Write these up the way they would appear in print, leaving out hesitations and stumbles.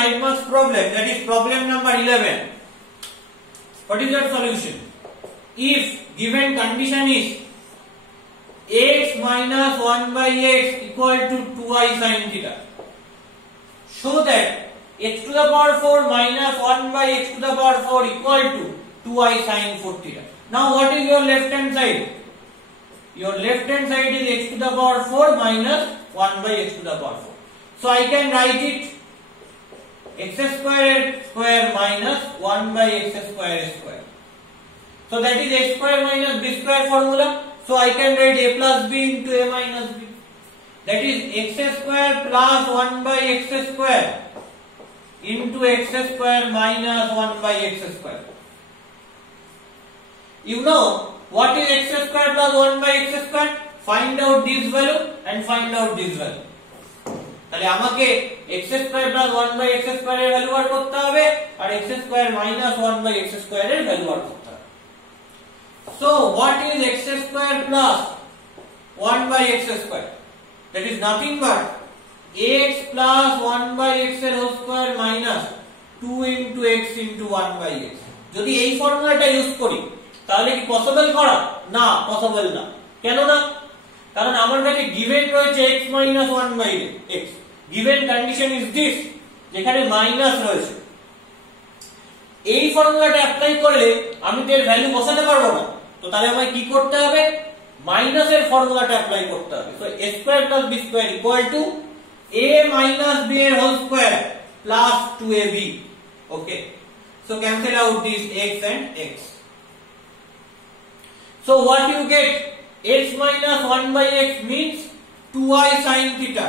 5 marks problem, that is problem number 11. What is your solution? If given condition is x minus 1 by x equal to 2i sin theta, show that x to the power 4 minus 1 by x to the power 4 equal to 2i sin 4 theta. Now what is your left hand side? Your left hand side is x to the power 4 minus 1 by x to the power 4. So I can write it x square minus 1 by x square. So that is a square minus b square formula. So I can write a plus b into a minus b. That is x square plus 1 by x square into x square minus 1 by x square. You know what is x square plus 1 by x square? Find out this value and find out this value. তাহলে আমাকে x square plus 1 by x square এর value বার করতে হবে আর x square minus 1 by x square এর value বার করতে হবে। So what is x square plus 1 by x square? That is nothing but x plus 1 by x এর whole square minus 2 into x into 1 by x। যদি এই ফর্মুলাটা use করি তাহলে কি পসিবল করা? না, পসিবল না। কেন না? কারণ আমার কাছে গিভেন রয়েছে x minus 1 by x, given condition is this, যেখানে মাইনাস রয়েছে। এই ফর্মুলাটা অ্যাপ্লাই করলে আমি এর ভ্যালু বসাতে পারবো না, তো তাহলে আমায় কি করতে হবে? মাইনাসের ফর্মুলাটা অ্যাপ্লাই করতে হবে। So a square plus b square equal to a minus b এর whole square plus 2ab। Okay, so cancel out this x and x. So what you get? X minus 1 by x means 2i sin theta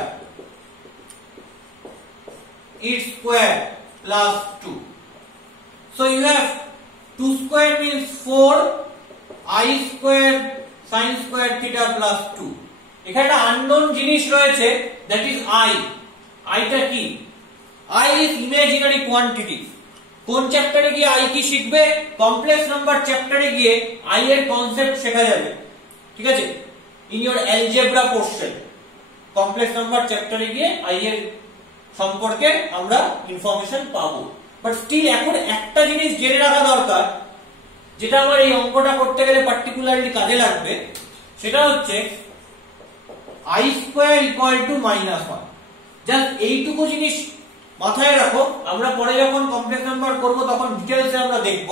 its square plus 2. So you have 2 square means 4 I square sin square theta plus 2. এখানে একটা unknown জিনিস রয়েছে, that is I. I টা কি? I is imaginary quantity. কোন চ্যাপ্টারে গিয়ে I কি শিখবে? কমপ্লেক্স নাম্বার চ্যাপ্টারে গিয়ে I এর কনসেপ্ট শেখা যাবে। ঠিক আছে, in your algebra portion complex number চ্যাপ্টারে গিয়ে I এর সম্পর্কে আমরা ইনফরমেশন পাবো। বাট স্টিল এখন একটা জিনিস জেনে রাখা দরকার, যেটা আমার এই অঙ্কটা করতে গেলে পার্টিকুলারলি কাজে লাগবে, সেটা হচ্ছে I square equal to minus 1। Just এইটুকু জিনিস মাথায় রাখো, আমরা পরে যখন কমপ্লেক্স নাম্বার করব তখন ডিটেইলসে আমরা দেখব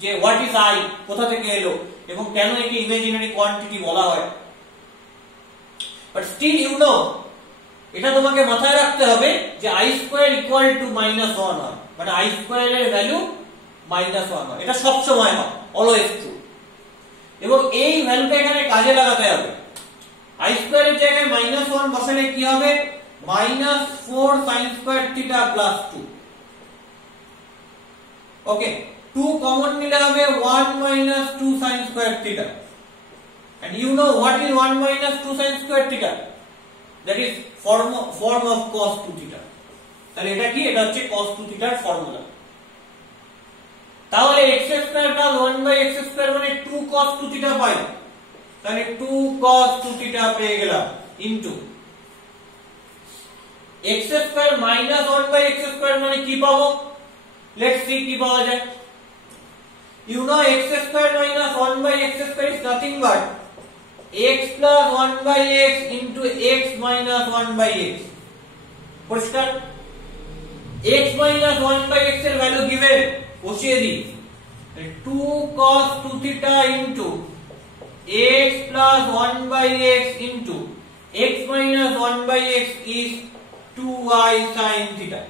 যে হোয়াট ইজ I, কোথা থেকে এলো এবং কেন একে ইমাজিনারি কোয়ান্টিটি বলা হয়। বাট স্টিল ইউ নো, এটা তোমাকে মাথায় রাখতে হবে যে I square equal to minus 1 হয়, মানে I স্কয়ার এর ভ্যালু মাইনাস 1 হয়। এটা সব সময় হয়, অলওয়েজ ট্রু। এবং এই ভ্যালুটা এখানে কাজে লাগাতে হবে। I স্কয়ার এর জায়গায় মাইনাস 1 বসালে কি হবে? Minus 4 sin square theta plus 2। ওকে, 2 কমন নিলে হবে 1 minus 2 sin square theta, and you know what is 1 minus 2 sin square theta? That is form of cos 2 theta. তাহলে এটা কি? এটা হচ্ছে cos 2 theta এর ফর্মুলা। তাহলে x square plus 1 by x square মানে 2 cos 2 theta পাই, তাহলে 2 cos 2 theta পেয়ে গেলাম into x square minus 1 by x square মানে কি পাবো? লেটস সি কি পাওয়া যায়। You know x square minus 1 by x square is nothing but x plus 1 by x into x minus 1 by x. পরিষ্কার? x minus 1 by x এর value given, বসিয়ে দিই। 2 cos 2 theta into x plus 1 by x into x minus 1 by x is 2i sin theta.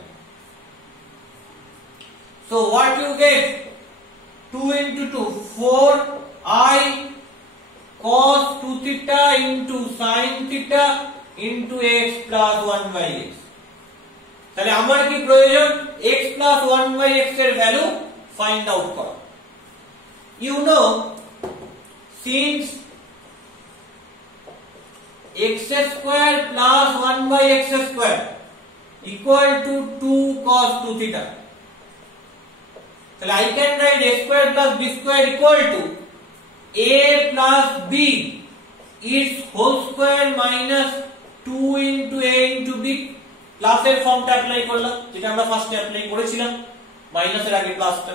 So what you get? 2 into 2, 4i cos 2 theta into sin theta into x plus 1 by x. তাহলে আমার কি প্রয়োজন? x plus 1 by x এর value find out করা। You know, since x square plus 1 by x square equal to 2 cos 2 theta, so I can write a square plus b square equal to a plus b its whole square minus 2 into a into b. প্লাসের ফর্মটা apply করলাম, যেটা আমরা ফার্স্টে apply করেছিলাম, মাইনাসের আগে প্লাসটা।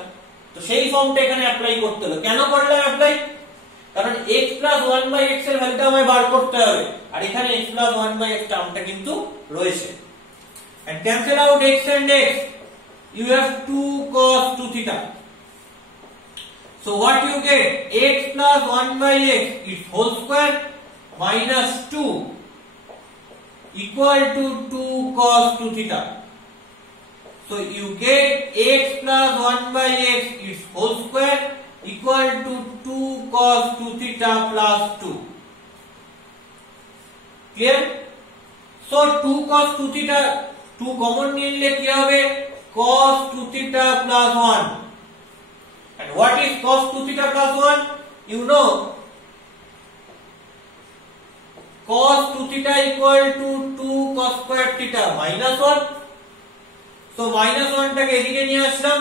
তো সেই ফর্মটা এখানে অ্যাপ্লাই করতে হলো। কেন করলাম অ্যাপ্লাই? কারণ x প্লাস 1/x এর ভ্যালুটা আমায় বার করতে হবে, আর এখানে x প্লাস 1/x টার্মটা কিন্তু রয়েছে। and cancel out x and x, you have 2 cos 2 theta. So what you get? X plus 1/x its whole square minus 2 equal to 2 cos 2 theta. So you get x plus 1/x its whole square equal to 2 cos 2 theta plus 2. Clear? So 2 cos 2 theta 2 common নিলে কি হবে? cos 2 theta plus 1. And what is cos 2 theta plus 1? You know, cos 2 theta equal to 2 cos square theta minus 1. So minus 1 টাকে এদিকে নিয়ে আসলাম।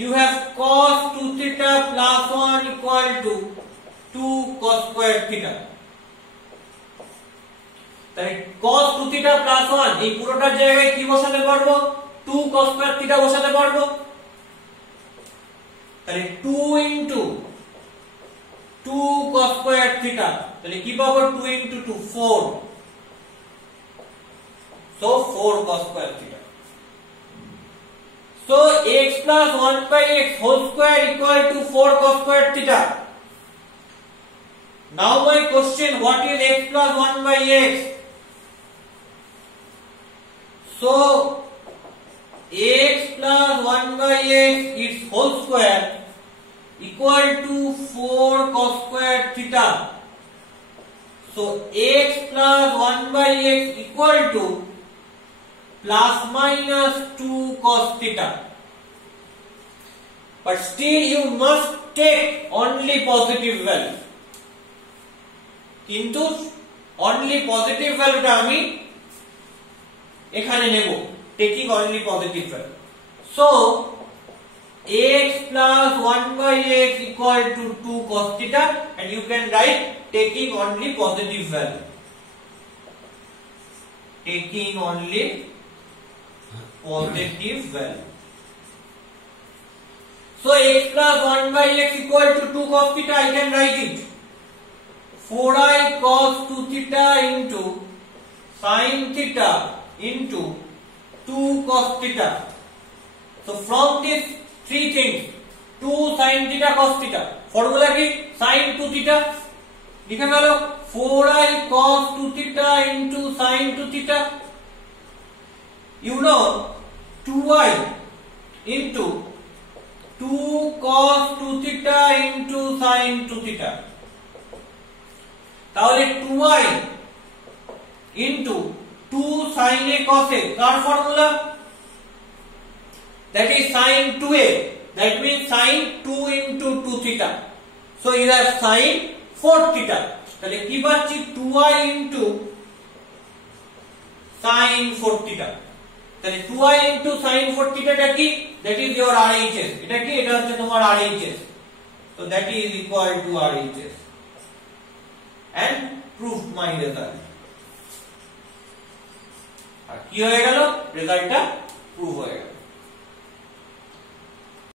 You have cos 2 theta plus 1 equal to 2 cos square theta. তাহলে cos 2 theta plus 1 এই পুরোটার জায়গায় কি বসাতে পারবো? 2 cos square theta বসাতে পারবো। তাহলে 2 into 2 cos square theta, তাহলে কি পাবো? 2 into 2 4. So 4 cos square theta. So x plus 1/x whole square equal to 4 cos square theta. Now my question, what is x plus 1/x? So x plus 1/x its whole square equal to 4 cos square theta. So x plus 1/x equal to plus minus 2 cos theta. But still you must take only positive value. কিন্তু only positive valueটা আমি এখানে নেব, taking only positive value. So x plus 1/x equal to 2 cos theta, and you can write taking only positive value. Taking only positive value. So x plus 1/x equal to 2 cos theta, I can write it 4i cos 2 theta into sin theta into 2 cos theta. So from these three things, 2 sin theta cos theta, formula কি? sin 2 theta লিখে গেল 4i cos 2 theta into sin 2 theta. You know 2i into 2 cos 2 theta into sin 2 theta. তাহলে 2i into 2 sin a cos a, car formula? That is sin 2a, that means sin 2 into 2 theta. So you have sin 4 theta. তাহলে কি পাচ্ছি? 2i into sin 4 theta. তাহলে 2i into sin 4 theta টা কি? That is your RHS. এটা কি? এটা হচ্ছে তোমার RHS. So that is equal to RHS. And proved my result. আর কি হয়ে গেল? রেজাল্টটা প্রুভ হয়ে গেল।